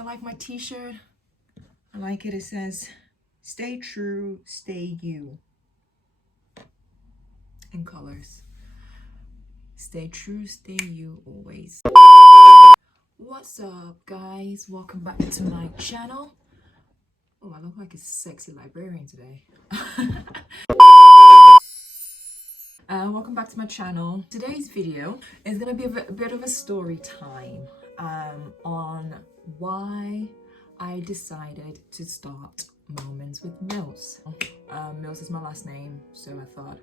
you like my t-shirt? I like it. It says, stay true, stay you. In colors. Stay true, stay you always. What's up, guys? Welcome back to my channel. Oh, I look like a sexy librarian today. Welcome back to my channel. Today's video is gonna be a bit of a story time on why I decided to start Moments with Mills. Mills is my last name, so I thought,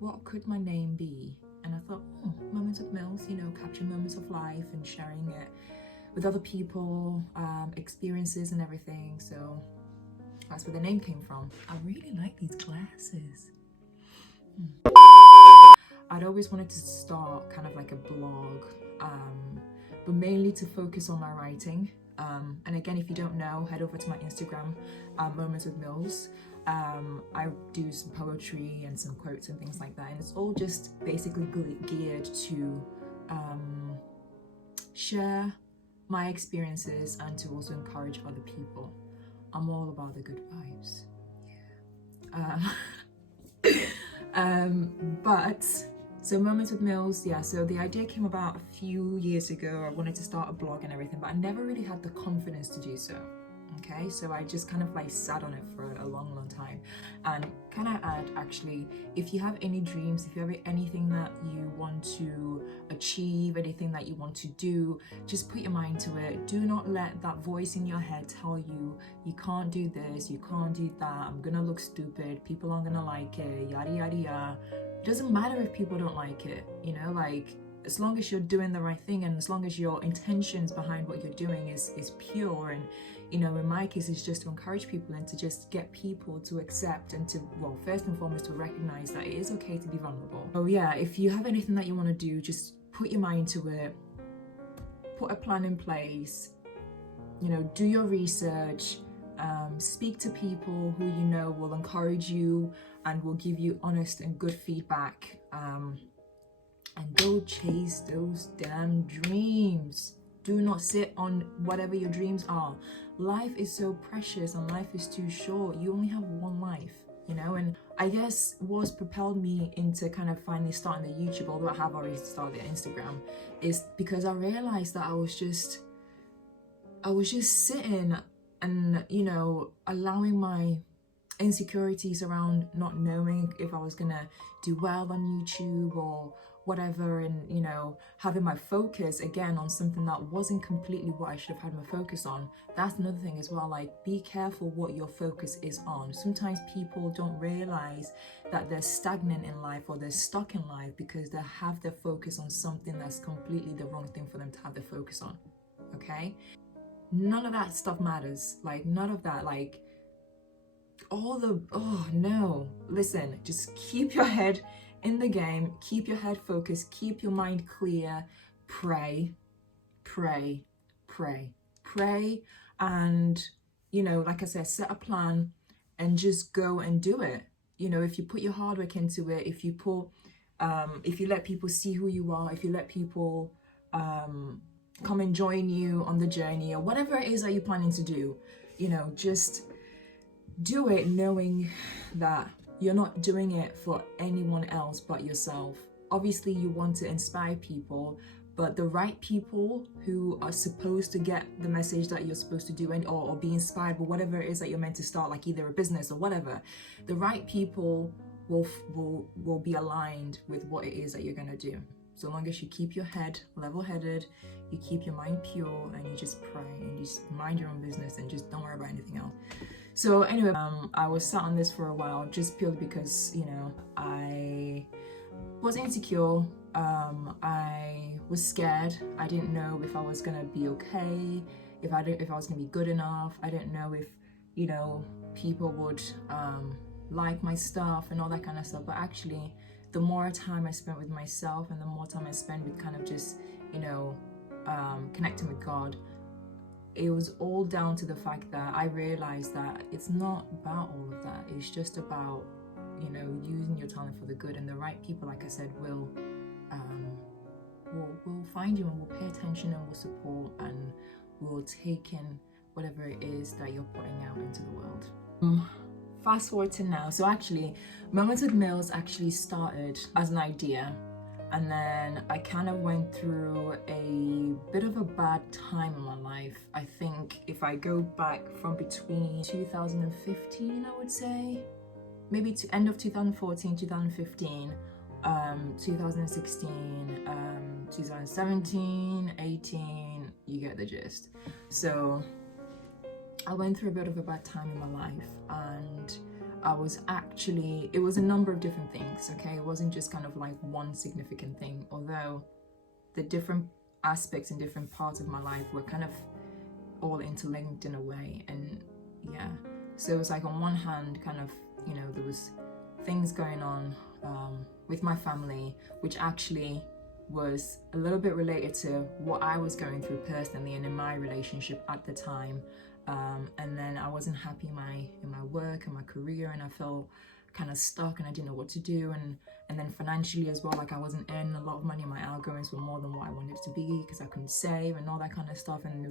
what could my name be? And I thought, Moments with Mills, you know, capture moments of life and sharing it with other people, experiences and everything. So that's where the name came from. I really like these glasses. I'd always wanted to start kind of like a blog, but mainly to focus on my writing. And again, if you don't know, head over to my Instagram, Moments with Mills. I do some poetry and some quotes and things like that, and it's all just basically geared to share my experiences and to also encourage other people. I'm all about the good vibes. But so Moments with Mills, yeah, so the idea came about a few years ago. I wanted to start a blog and everything, but I never really had the confidence to do so. Okay, so I just kind of like sat on it for a long time. And can I add, actually, if you have any dreams, if you have anything that you want to achieve, anything that you want to do, just put your mind to it. Do not let that voice in your head tell you, you can't do this, you can't do that, I'm gonna look stupid, people aren't gonna like it, yada yada yada. It doesn't matter if people don't like it, you know, like, as long as you're doing the right thing and as long as your intentions behind what you're doing is pure, and you know, in my case, it's just to encourage people and to just get people to accept and to, well, first and foremost, to recognize that it is okay to be vulnerable. So yeah, if you have anything that you want to do, just put your mind to it, put a plan in place, you know, do your research, speak to people who you know will encourage you and will give you honest and good feedback, and go chase those damn dreams. Do not sit on whatever your dreams are. Life is so precious and life is too short. You only have one life, you know? And I guess what's propelled me into kind of finally starting the YouTube, although I have already started Instagram, is because I realized that I was just sitting and, you know, allowing my insecurities around not knowing if I was gonna do well on YouTube or whatever, and you know, having my focus again on something that wasn't completely what I should have had my focus on. That's another thing as well, like, be careful what your focus is on. Sometimes people don't realize that they're stagnant in life or they're stuck in life because they have their focus on something that's completely the wrong thing for them to have their focus on. Okay, none of that stuff matters. Like, none of that, like, all the, oh no, listen, just keep your head in the game, keep your head focused, keep your mind clear, pray, and, you know, like I said, set a plan and just go and do it. You know, if you put your hard work into it, if you put, if you let people see who you are, if you let people come and join you on the journey or whatever it is that you're planning to do, you know, just do it knowing that you're not doing it for anyone else but yourself. Obviously, you want to inspire people, but the right people who are supposed to get the message that you're supposed to do, and or be inspired by whatever it is that you're meant to start, like either a business or whatever, the right people will be aligned with what it is that you're going to do. So long as you keep your head level-headed, you keep your mind pure, and you just pray and you just mind your own business and just don't worry about anything else. So anyway, I was sat on this for a while just purely because, you know, I was insecure. I was scared. I didn't know if I was gonna be okay, if I was gonna be good enough. I didn't know if, you know, people would like my stuff and all that kind of stuff. But actually, the more time I spent with myself and the more time I spent with kind of just, you know, connecting with God, it was all down to the fact that I realized that it's not about all of that. It's just about, you know, using your talent for the good, and the right people, like I said, will find you and will pay attention and will support and will take in whatever it is that you're putting out into the world. Fast forward to now. So actually, Momentswithmills actually started as an idea, and then I kind of went through a bit of a bad time in my life. I think if I go back from between 2015, I would say, maybe to end of 2014, 2015, 2016, 2017, 18, you get the gist. So I went through a bit of a bad time in my life, and it was a number of different things, okay? It wasn't just kind of like one significant thing, although the different aspects and different parts of my life were kind of all interlinked in a way. And yeah, so it was like on one hand, kind of, you know, there was things going on with my family, which actually was a little bit related to what I was going through personally and in my relationship at the time. And then I wasn't happy in my work and my career, and I felt kind of stuck and I didn't know what to do. And then financially as well, like I wasn't earning a lot of money. My outgoings were more than what I wanted to be because I couldn't save and all that kind of stuff. And it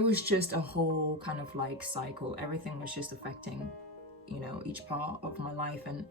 was just a whole kind of like cycle. Everything was just affecting, you know, each part of my life. And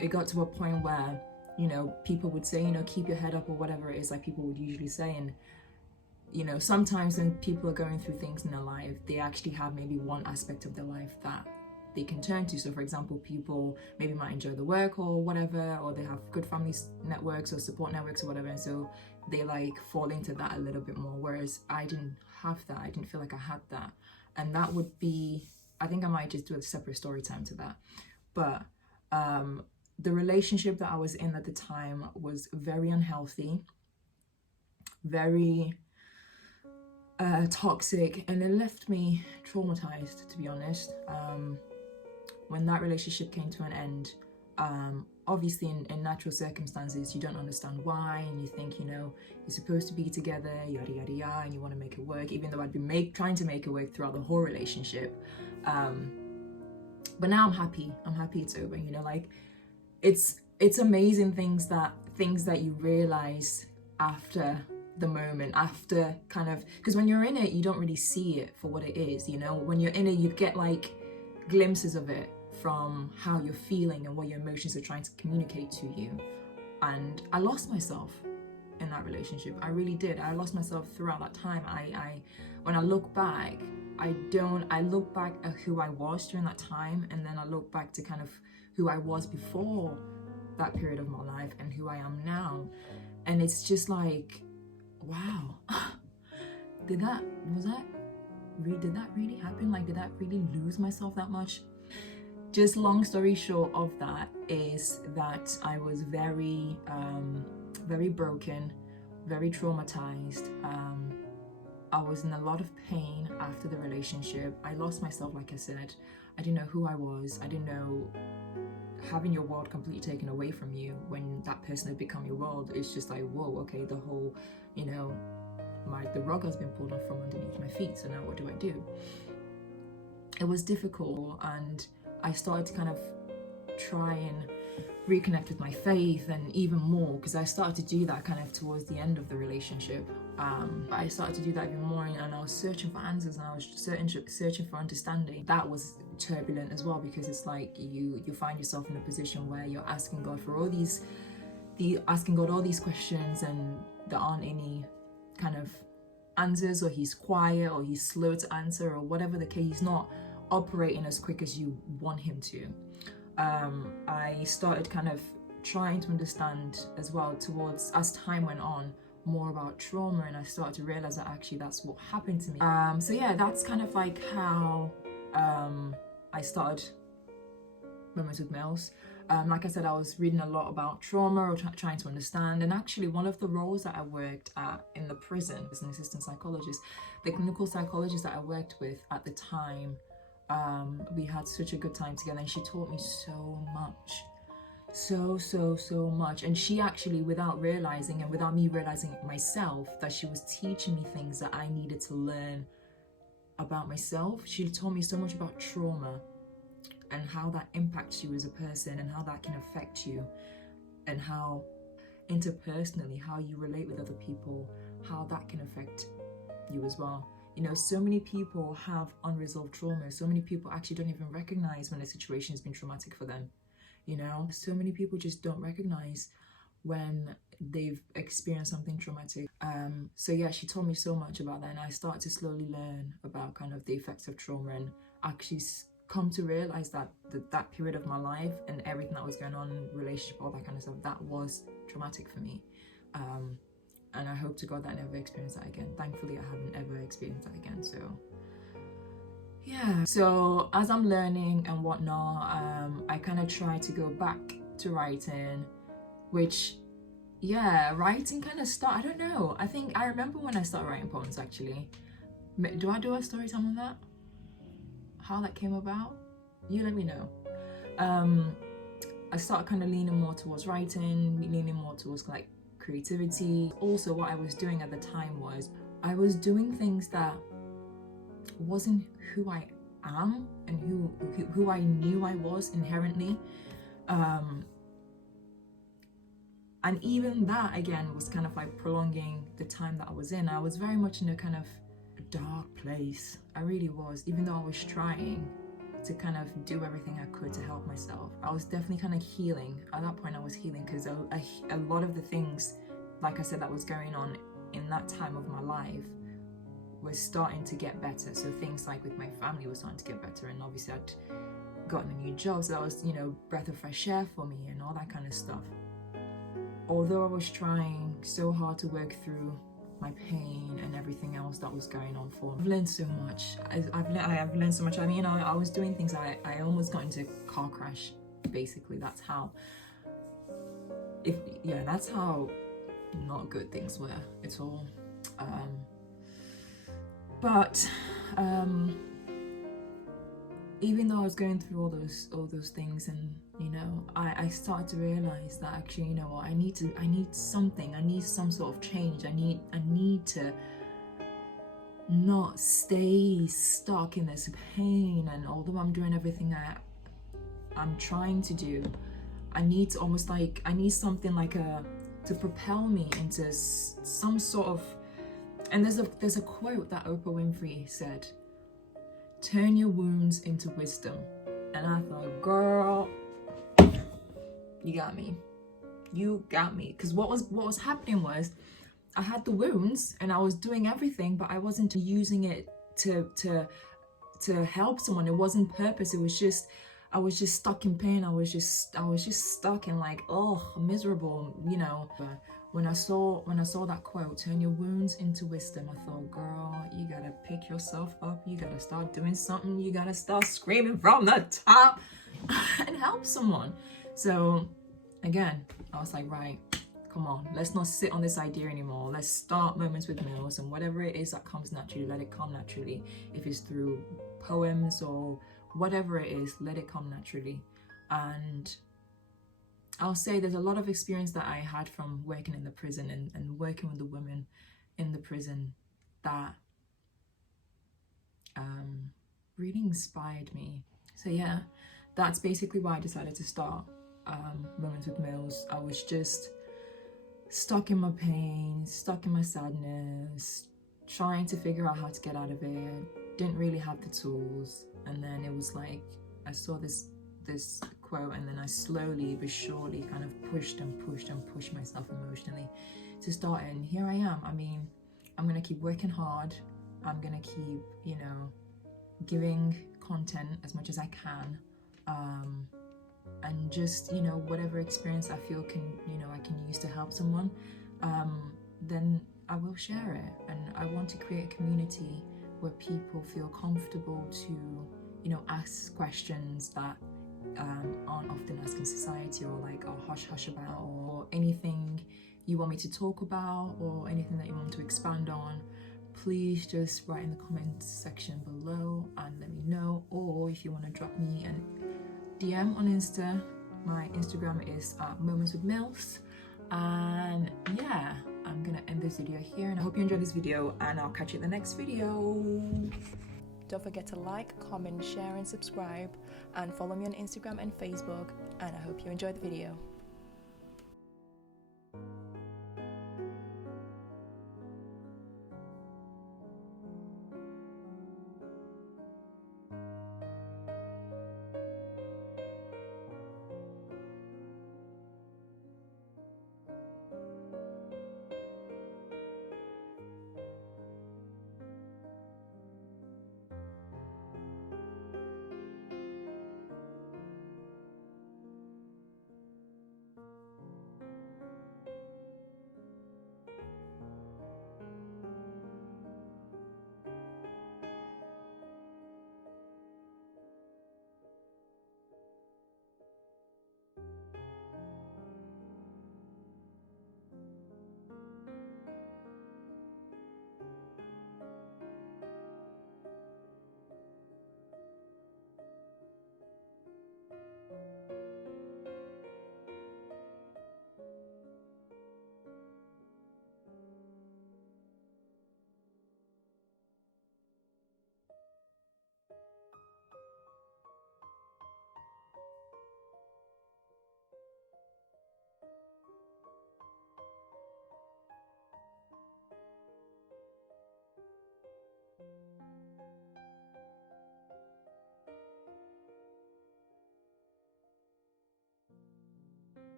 it got to a point where, you know, people would say, you know, keep your head up, or whatever it is, like people would usually say. And you know, sometimes when people are going through things in their life, they actually have maybe one aspect of their life that they can turn to. So for example, people maybe might enjoy the work or whatever, or they have good family networks or support networks or whatever, and so they like fall into that a little bit more, whereas I didn't have that. I didn't feel like I had that. And that would be, I think I might just do a separate story time to that. But the relationship that I was in at the time was very unhealthy, very toxic, and it left me traumatized, to be honest. When that relationship came to an end, obviously in natural circumstances, you don't understand why, and you think, you know, you're supposed to be together, yada yada yada, and you want to make it work, even though I'd been trying to make it work throughout the whole relationship. But now I'm happy it's over, you know, like it's amazing things that you realize after the moment, after kind of, because when you're in it, you don't really see it for what it is, you know. When you're in it, you get like glimpses of it from how you're feeling and what your emotions are trying to communicate to you. And I lost myself in that relationship. I really did. I lost myself throughout that time. I when I look back, I look back at who I was during that time, and then I look back to kind of who I was before that period of my life and who I am now. And it's just like, wow, did that really happen? Like, did that really lose myself that much? Just long story short of that is that I was very broken, very traumatized. I was in a lot of pain after the relationship. I lost myself, like I said. I didn't know who I was. I didn't know, having your world completely taken away from you when that person had become your world. It's just like, whoa, okay, the whole, you know, the rug has been pulled off from underneath my feet, so now what do I do? It was difficult, and I started to kind of try and reconnect with my faith, and even more, because I started to do that kind of towards the end of the relationship. I started to do that even more, and I was searching for answers, and I was searching for understanding. That was turbulent as well, because it's like you find yourself in a position where you're asking God for all these questions, and there aren't any kind of answers, or he's quiet, or he's slow to answer, or whatever the case. He's not operating as quick as you want him to. I started kind of trying to understand as well, as time went on, more about trauma, and I started to realize that actually that's what happened to me. So yeah, that's kind of like how I started Momentswithmills. Like I said, I was reading a lot about trauma, or trying to understand, and actually one of the roles that I worked at in the prison as an assistant psychologist, the clinical psychologist that I worked with at the time, we had such a good time together, and she taught me so much, so much. And she actually, without realizing, and without me realizing it myself, that she was teaching me things that I needed to learn about myself. She taught me so much about trauma and how that impacts you as a person, and how that can affect you, and how interpersonally, how you relate with other people, how that can affect you as well. You know, so many people have unresolved trauma. So many people actually don't even recognize when a situation has been traumatic for them. You know, so many people just don't recognize when they've experienced something traumatic. So yeah, she told me so much about that, and I started to slowly learn about kind of the effects of trauma, and actually come to realize that that period of my life and everything that was going on in relationship, all that kind of stuff, that was traumatic for me. And I hope to God that I never experience that again. Thankfully, I haven't ever experienced that again. So yeah, so as I'm learning and whatnot, I kind of try to go back to writing, which, yeah, writing kind of I don't know. I think I remember when I started writing poems, actually. Do I do a story time on that? How that came about? You let me know. I started kind of leaning more towards writing, leaning more towards like creativity. Also, what I was doing at the time was I was doing things that wasn't who I am and who I knew I was inherently. And even that, again, was kind of like prolonging the time that I was in. I was very much in a kind of dark place. I really was, even though I was trying to kind of do everything I could to help myself. I was definitely kind of healing. At that point, I was healing because a lot of the things, like I said, that was going on in that time of my life was starting to get better. So things like with my family was starting to get better, and obviously I'd gotten a new job, so that was, you know, breath of fresh air for me and all that kind of stuff. Although I was trying so hard to work through my pain and everything else that was going on for me, I've learned so much. I've learned so much. I mean, I was doing things, I almost got into a car crash, basically. That's how not good things were at all. But even though I was going through all those things, and you know, I started to realize that actually, you know what, I need something. I need some sort of change. I need to not stay stuck in this pain. And although I'm doing everything I'm trying to do, I need to almost like, I need something like to propel me into some sort of. And there's a quote that Oprah Winfrey said, "Turn your wounds into wisdom." And I thought, girl, you got me. You got me. Because what was happening was I had the wounds and I was doing everything, but I wasn't using it to help someone. It wasn't purpose. It was just, I was just stuck in pain. I was just stuck in like, oh, miserable, you know. But when I saw that quote, "Turn your wounds into wisdom," I thought, girl, you gotta pick yourself up. You gotta start doing something. You gotta start screaming from the top and help someone. So again, I was like, right, come on, let's not sit on this idea anymore. Let's start Moments with Mills, and whatever it is that comes naturally, let it come naturally. If it's through poems or whatever it is, let it come naturally. And I'll say there's a lot of experience that I had from working in the prison and working with the women in the prison that really inspired me. So yeah, that's basically why I decided to start Moments with Mills. I was just stuck in my pain, stuck in my sadness, trying to figure out how to get out of it. Didn't really have the tools. And then it was like, I saw this quote, and then I slowly but surely kind of pushed myself emotionally to start it. And here I am. I mean, I'm gonna keep working hard. I'm gonna keep, you know, giving content as much as I can, and just, you know, whatever experience I feel I can use to help someone, then I will share it. And I want to create a community where people feel comfortable to, you know, ask questions that aren't often asked in society, or like are hush about, or anything you want me to talk about, or anything that you want to expand on. Please just write in the comments section below and let me know. Or if you want to drop me an DM on Insta, my Instagram is Momentswithmills. And yeah, I'm gonna end this video here, and I hope you enjoyed this video, and I'll catch you in the next video. Don't forget to like, comment, share and subscribe, and follow me on Instagram and Facebook, and I hope you enjoyed the video.